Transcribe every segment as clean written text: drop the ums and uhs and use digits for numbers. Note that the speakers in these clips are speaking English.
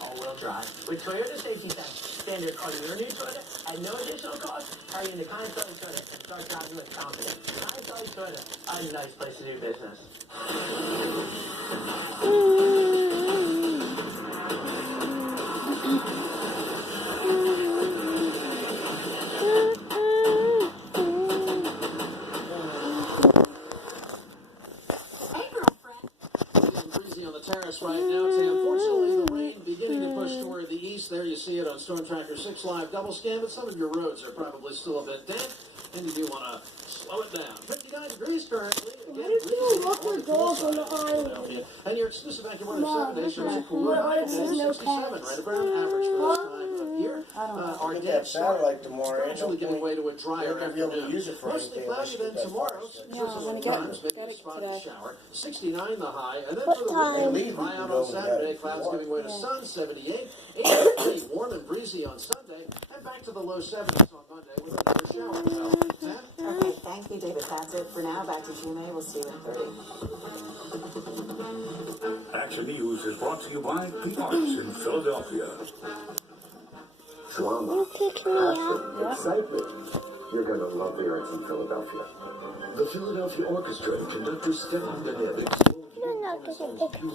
all-wheel drive. With Toyota Safety Tech standard on your new Toyota at no additional cost, hurry into Constellation Toyota and start driving with confidence. Constellation Toyota, a nice place to do business. Terrace right now, Tam. Unfortunately, the rain beginning to push toward the east. There you see it on Storm Tracker 6 Live double scan, but some of your roads are probably still a bit damp, and you do want to slow it down. 59 degrees currently. Why did you lock your doors on the island? And your exclusive AccuWeather 7 day shows a cooler high of 67, right about average for this time of year. Our day satellite tomorrow. gradually giving way to a drier afternoon. Mostly cloudy then tomorrow. Yeah, I'm gonna Times, maybe a spotty shower. 69 the high, and then for the weekend, high out on Saturday, clouds giving way to sun, 78. 83, warm and breezy on Sunday, and back to the low 70s on Monday with another shower. So, Matt? Okay, thank you, David. That's it for now. Back to GMA. We'll see you at 30. Action News is brought to you by the Arts in Philadelphia. Drama, passion, excitement. You're going to love the Arts in Philadelphia. The Philadelphia Orchestra and conductor Stefan Benedict.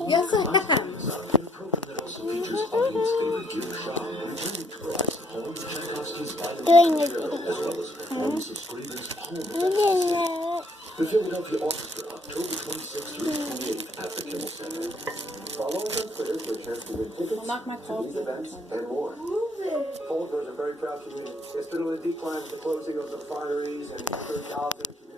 Yes, I am. In a program that also features audience favorite Jim Shaw, returning to provide home Tchaikovsky's Doing it. as well as performance of Scriven's home. The Philadelphia Orchestra, October 26th through 28th at the Kimmel Center. Follow us on Twitter for a chance to win tickets knock my to coffee. these events and more. Folger is a very proud community. It's been on a decline with the closing of the fineries and the jobs in the community.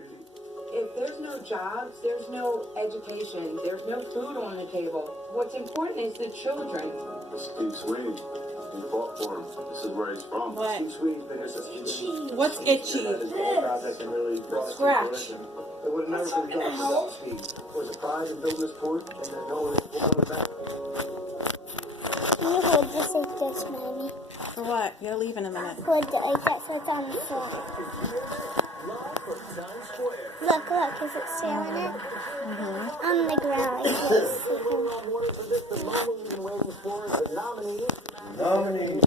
If there's no jobs, there's no education, there's no food on the table. What's important is the children. Steve Sweeney. He fought for him. This is where he's from. What? Steve Sweeney's been here since he What's itchy? had his whole project and really brought us to Scratch. fruition. It would have never been done without Steve. There was a pride in building this port, and then no one will want it back. Can you hold this like this, Mommy? For what? You're leaving in a minute. Hold it like that so it's on the floor. Look, is it staring it? On the ground. I can't see him. Nominee